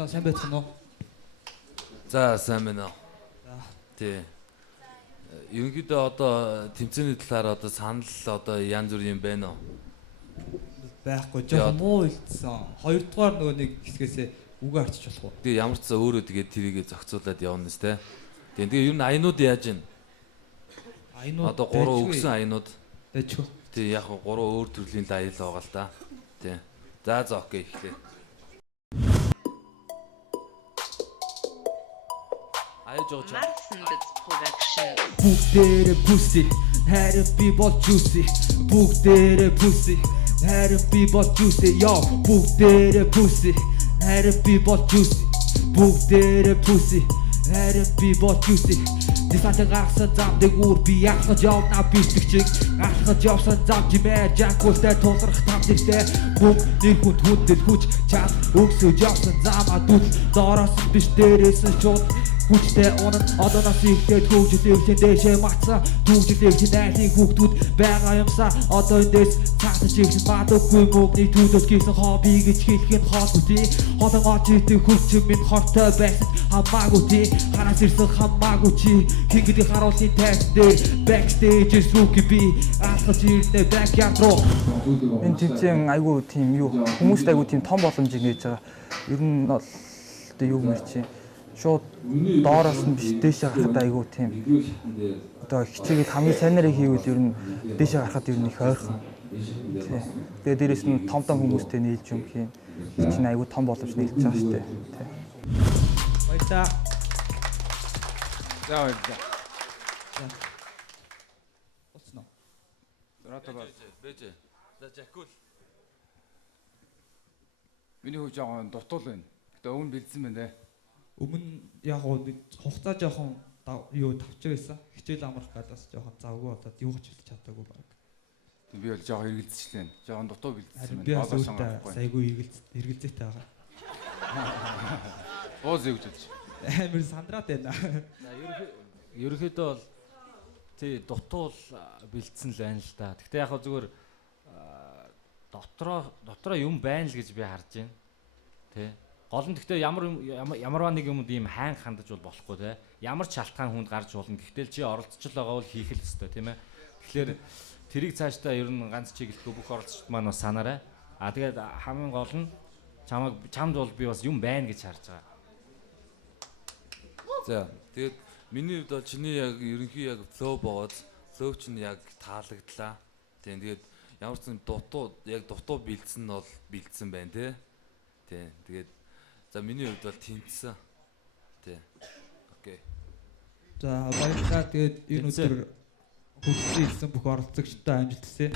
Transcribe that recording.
За сайн байцгаана уу? За сайн байна уу. Тий. Ерөнхийдөө одоо тэмцээний талаар одоо санал одоо янз бүр юм байна уу? Байхгүй жоохон муу илтсэн. Хоёрдугаар нөгөө нэг хэсгээсээ үгээ арчиж болох уу? Тэгээ ямар ч цаа өөрөө тэгээд тэрийгэ зохицуулаад явна сте. Тэгээ ер нь аянууд яаж ийн? Аянууд одоо 3 өгсөн аянууд дэжгүй. Тий яг 3 өөр төрлийн аял байгаа л да. Тий. За окей эхлэе. Бүгдээрээ pussy, харин би бол juicy. Бүгдээрээ pussy, харин би бол juicy. Yo, бүгдээрээ pussy, харин би бол juicy. Бүгдээрээ pussy, харин би бол juicy. Дисант гаргасан замдыг үр би яхаж явна бишгчиг. Ахаж явсан зам жимээ жакустай тулрах там дэртэй. Бүгд нэг хүнд хүндэл хүч чад өгсөж явсан замаа дүл. Доороос биш дээрээс нь шууд хүчтэй унан одооноос ихтэй хөгжлөв дэшээ матсан түүжлэв найлын хүүхдүүд байгаа юмсаа одоо эндээс цаатаж ирсэн бадаггүй мөгний төдөөс гисэн хобби гэж хэлэх нь хоолгүй тий холон оч идэх хүч минь хортой байсан хамаагүй тий хараас ирсэн хамаагүй чи хин гэдэг харуулын тест дээр backstage рууки би алхаж ирнэ backyard руу энэ тэмцээн айгүй тийм юу хүмүүст айгүй тийм том боломжийг нээж байгаа ер нь бол одоо юу мэр чи шууд доороос нь биш дээшээ гарахад айгүй тийм одоо хичээгээд хамгийн сайнарыг хийвэл ер нь дээшээ гарахад ер нь их ойрхон. Тэгээ дээрэс нь том хүмүүстэй нийлж юм хийн чинь айгүй том боломж нийлж байгаа шүү дээ. Баярлаа. За баярлаа. Болцсон уу? Бэж. За жакул. Миний хүү жоохон дутуул байна. Гэтэ өвн бэлдсэн байна те. Өмнө яг хугацаа жоохон юу тавч байсан. Хичээл амрах гадаас жоохон завгүй болоод юу ч хэлж чадаагүй баг. Би бол жоохон эргэлзчихлээ. Жоохон дутуу бэлдсэн байна. Би сайгүй эргэлзээтэй байгаа. Ууз юу гэж бодож. Амар сандраад байна. Ерөнхийдөө бол тий дутуул бэлдсэн л байна л да. Гэхдээ яг зүгээр дотроо юм байна л гэж би харж байна. Тий. Гол нь гэхдээ ямарваа нэг юмд ийм хайн хандаж бол болохгүй те. Ямар ч шалтгаан хүнд гарч болно. Гэхдээ чи оролцож байгаа бол хийх л ёстой тийм ээ. Тэгэхээр тэрийг цаашдаа ер нь ганц чиглэлгүй бүх оролцогчд маань бас санаарай. Тэгээд хамгийн гол нь чамд бол би бас юм байна гэж харж байгаа. За тэгээд миний хувьд бол чиний яг ерөнхий яг флоу боод флоу чинь яг таалагдлаа. Тэгээд ямар ч дутуу бэлдсэн нь бол бэлдсэн байна те. Тэгээд за миний хувьд бол тэнцсэн. Тий. Окей. За баярлалаа. Тэгээд энэ өдөр хүрсэн бүх оролцогчдод амжилт хүсье.